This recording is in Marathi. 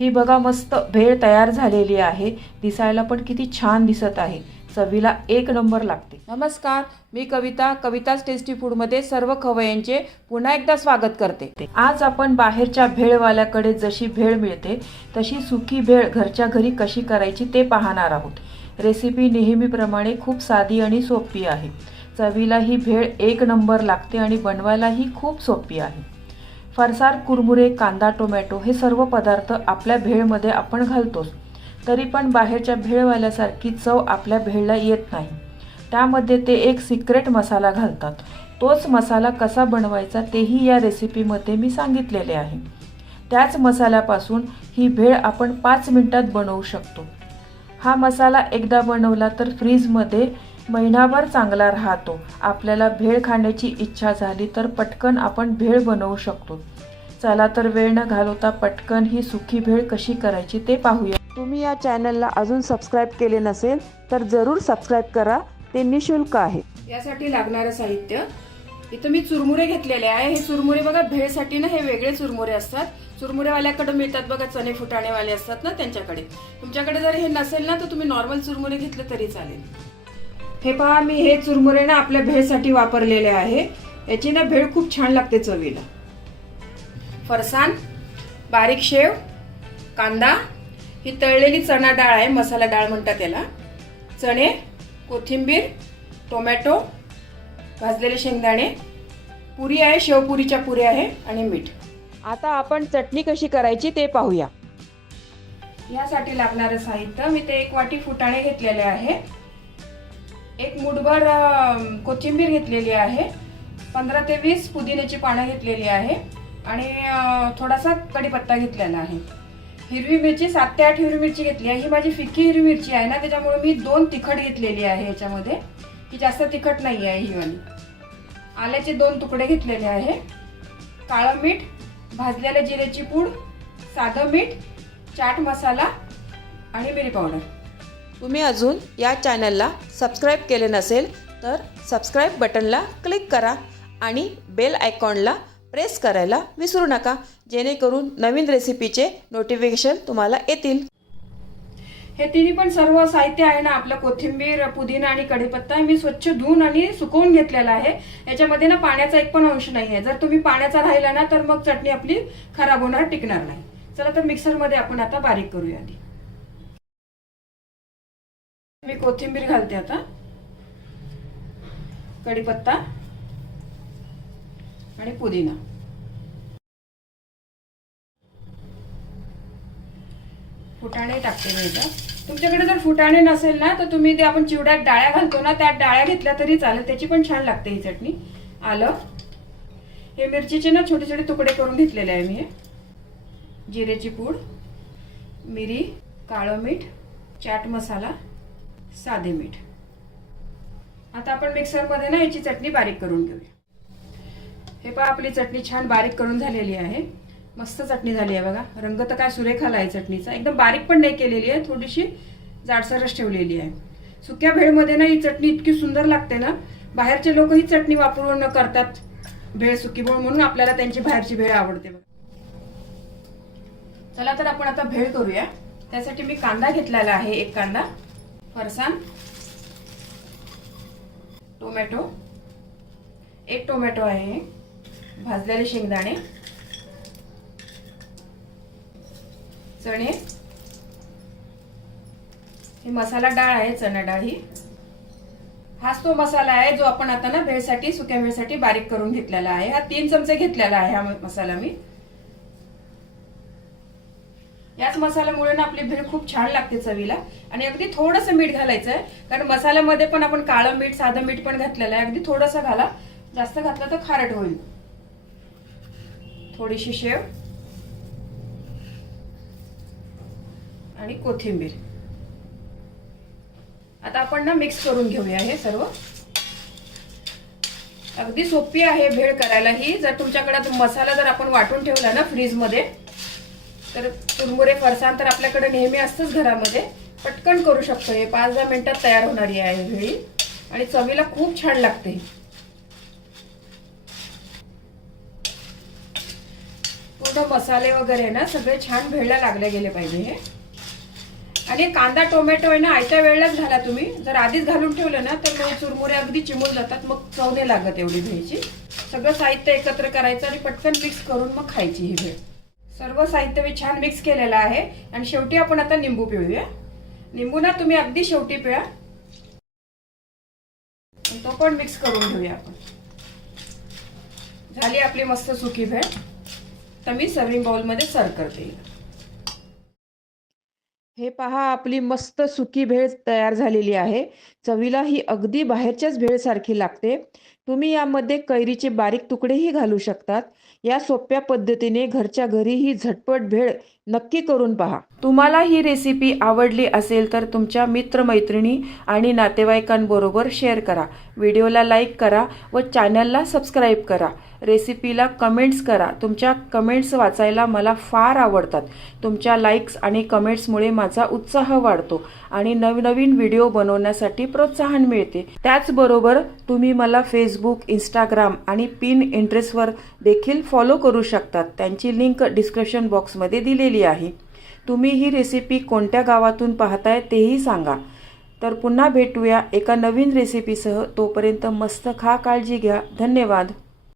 ही बघा मस्त भेळ तयार झालेली आहे। दिसायला पण किती छान दिसत आहे। चवीला एक नंबर लागते। नमस्कार, मी कविता, कविताच टेस्टी फूडमध्ये सर्व खवय्यांचे पुन्हा एकदा स्वागत करते। आज आपण बाहेरच्या भेळवाल्याकडे जशी भेळ मिळते तशी सुकी भेळ घरच्या घरी कशी करायची ते पाहणार आहोत। रेसिपी नेहमीप्रमाणे खूप साधी आणि सोपी आहे। चवीला ही भेळ एक नंबर लागते आणि बनवायलाही खूप सोपी आहे। फरसाण, कुरमुरे, कांदा, टोमॅटो हे सर्व पदार्थ आपल्या भेळमध्ये आपण घालतोच, तरी पण बाहेरच्या भेळवाल्यासारखी चव आपल्या भेळला येत नाही। त्यामध्ये ते एक सिक्रेट मसाला घालतात। तोच मसाला कसा बनवायचा तेही या रेसिपीमध्ये मी सांगितलेले आहे। त्याच मसाल्यापासून ही भेळ आपण 5 मिनिटात बनवू शकतो। हा मसाला एकदा बनवला तर फ्रीजमध्ये महिनाभर चांगला राहतो। आपल्याला भेळ खाण्याची इच्छा झाली तर पटकन आपण भेळ बनवू शकतो। चला तर वेळ न घालवता पटकन ही सुकी भेळ कशी करायची ते पाहूया। तुम्ही या चॅनलला अजून सबस्क्राइब केले नसेल तर जरूर सबस्क्राइब करा, ते निशुल्क आहे। यासाठी लागणारे साहित्य इथं मी चुरमुरे घेतलेले आहे। हे चुरमुरे बघा भेळसाठी ना हे वेगळे चुरमुरे असतात। चुरमुरेवाल्याकडे मिळतात बघा, चणे फुटाणेवाले असतात ना त्यांच्याकडे। तुमच्याकडे जर हे नसेल ना तर तुम्ही नॉर्मल चुरमुरे घेतले तरी चालेल। हे पहा, मी हे चुरमुरे ना आपल्या भेळसाठी वापरलेले आहे। याची ना भेळ खूप छान लागते चवीला। फरसाण, बारीक शेव, कांदा, ही तळलेली चणा डाळ आहे, मसाला डाळ म्हणतात त्याला, चणे, कोथिंबीर, टोमॅटो, भाजलेले शेंगदाणे, पुरी आहे, शेवपुरीच्या पुऱ्या आहे आणि मीठ। आता आपण चटणी कशी करायची ते पाहूया। यासाठी लागणारे साहित्य मी ते 1 वाटी फुटाणे घेतलेले आहे, 1 मुठभर कोथिंबीर घेतलेली आहे, 15 ते 20 पुदिन्याची पानं घेतलेली आहे आणि थोडासा कढीपत्ता घेतलेला आहे। हिरवी मिरची 7 ते 8 हिरवी मिरची घेतली आहे। ही माझी फिक्की हिरवी मिरची आहे ना, त्याच्यामुळे मी 2 तिखट घेतलेली आहे याच्यामध्ये। ही जास्त तिखट नाही आहे ही वाली। आल्याचे 2 तुकडे घेतलेले आहे, काळं मीठ, भाजलेल्या जिऱ्याची पूड, साधं मीठ, चाट मसाला आणि मिरी पावडर। तुम्ही अजून या चॅनलला सबस्क्राइब केले नसेल तर सबस्क्राइब बटनला क्लिक करा आणि बेल आयकॉनला प्रेस करायला विसरू नका, जेणेकरून नवीन रेसिपीचे नोटिफिकेशन तुम्हाला येतील। हे तिन्ही पण सर्व साहित्य आहे ना आपलं, कोथिंबीर, पुदिना आणि कढीपत्ता मी स्वच्छ धुवून आणि सुकवून घेतलेला आहे। याच्यामध्ये ना पाण्याचा एक पण अंश नाही आहे। जर तुम्ही पाण्याचा राहिला ना तर मग चटणी आपली खराब होणार, टिकणार नाही। चला तर मिक्सर मध्ये आपण आता बारीक करूया। आधी मी कोथिंबीर घालते, आता कढीपत्ता आणि पुदिना, फुटाणे टाकते मी आता। तुमच्याकडे जर फुटाणे नसेल ना तर तुम्ही ते आपण चिवड्यात डाळ्या घालतो ना, त्या डाळ्या घेतल्या तरी चालेल, त्याची पण छान लागते ही चटणी। आलं, हे मिरचीचे ना छोटे छोटे तुकडे करून घेतलेले आहे मी। जिरेची पूड, मिरी, काळं मीठ, चाट मसाला, साधे मीठ। आता आपण मिक्सर मध्ये ना याची चटणी बारीक करून घेऊया। हे पहा, आपली चटणी छान बारीक करून झालेली आहे। मस्त चटणी झाली आहे बघा। रंग तर काय सुरेख आला आहे चटणीचा। एकदम बारीक पण नाही केलेली आहे, थोडीशी जाडसरच ठेवलेली आहे। सुक्या भेळमध्ये ना ही चटणी इतकी सुंदर लागते ना, बाहेरचे लोक ही चटणी वापरून करतात भेळ, सुकी भेळ, म्हणून आपल्याला त्यांची बाहेरची भेळ आवडते बघा। चला तर आपण आता भेळ करूया। त्यासाठी मी कांदा घेतलेला आहे, 1 कांदा, फरसाण, टोमॅटो, 1 टोमॅटो आहे, भाजलेले शेंगदाणे, चणे, ही मसाला डाळ आहे, चणा डाळ ही। हाच तो मसाला आहे जो आपण आता ना भेळसाठी, सुक्या भेळसाठी बारीक करून घेतलेला आहे। हा 3 चमचे घेतलेला आहे हा मसाला मी। याच मसाल्यामुळे ना आपली भेळ खूप छान लागते चवीला। आणि अगदी थोडंसं मीठ घालायचं आहे, कारण मसाल्यामध्ये पण आपण काळं मीठ, साधं मीठ पण घातलेलं आहे। अगदी थोडंसं घाला, जास्त घातलं तर खारट होईल। थोडीशी शेव आणि कोथिंबीर। आता आपण ना मिक्स करून घेऊया हे सर्व। अगदी सोपी आहे भेळ करायला ही। जर तुमच्याकडे मसाला जर आपण वाटून ठेवला ना फ्रीज मध्ये, तर चुरमुरे, फरसाण तर आपल्याकडे नेहमी असतंच घरामध्ये, पटकन करू शकतो। हे 5-10 मिनिटात तयार होणारी आहे भेळ आणि चवीला खूप छान लागते। पूर्ण मसाले वगैरे ना सगळे छान भेळला लागले गेले पाहिजे हे. आणि कांदा टोमॅटो आहे ना आयत्या वेळेलाच घाला तुम्ही. जर आधीच घालून ठेवलं ना तर मग चुरमुरे अगदी चिमून जातात, मग चव नाही लागत एवढी भेळची. सगळं साहित्य एकत्र करायचं आणि पटकन मिक्स करून मग खायची ही भेळ. सर्व साहित्य मी छान मिक्स केलेलं आहे. आणि शेवटी आपण आता लिंबू पिळूया. लिंबू ना तुम्ही अगदी शेवटी पिळा. तो पण मिक्स करून घेऊया आपण. झाली आपली मस्त सुकी भेळ. तर मी सर्विंग बाउल मध्ये सर्व करते. हे पहा, आपली मस्त सुकी भेळ तयार झालेली आहे. चवीला ही अगदी बाहेरच्याच भेळसारखी लागते. तुम्ही यामध्ये कैरीचे बारीक तुकडेही घालू शकतात. या सोप्या पद्धतीने घरच्या घरी ही झटपट भेळ नक्की करून पहा. तुम्हाला ही रेसिपी आवडली असेल तर तुमच्या मित्रमैत्रिणी आणि नातेवाईकांबरोबर शेअर करा. व्हिडिओला लाईक करा व चॅनलला सबस्क्राईब करा. रेसिपीला कमेंट्स करा. तुमच्या कमेंट्स वाचायला मला फार आवडतात. तुमच्या लाईक्स आणि कमेंट्समुळे माझा उत्साह वाढतो आणि नवनवीन व्हिडिओ बनवण्यासाठी प्रोत्साहन मिळते. त्याचबरोबर तुम्ही मला फेसबुक, इंस्टाग्राम आणि पिनइंटरेस्टवर देखील फॉलो करू शकतात. त्यांची लिंक डिस्क्रिप्शन बॉक्समध्ये दिलेली आहे. तुम्ही ही रेसिपी कोणत्या गावातून पाहताय तेही सांगा. तर पुन्हा भेटूया एका नवीन रेसिपीसह. तोपर्यंत मस्त खा, काळजी घ्या. धन्यवाद.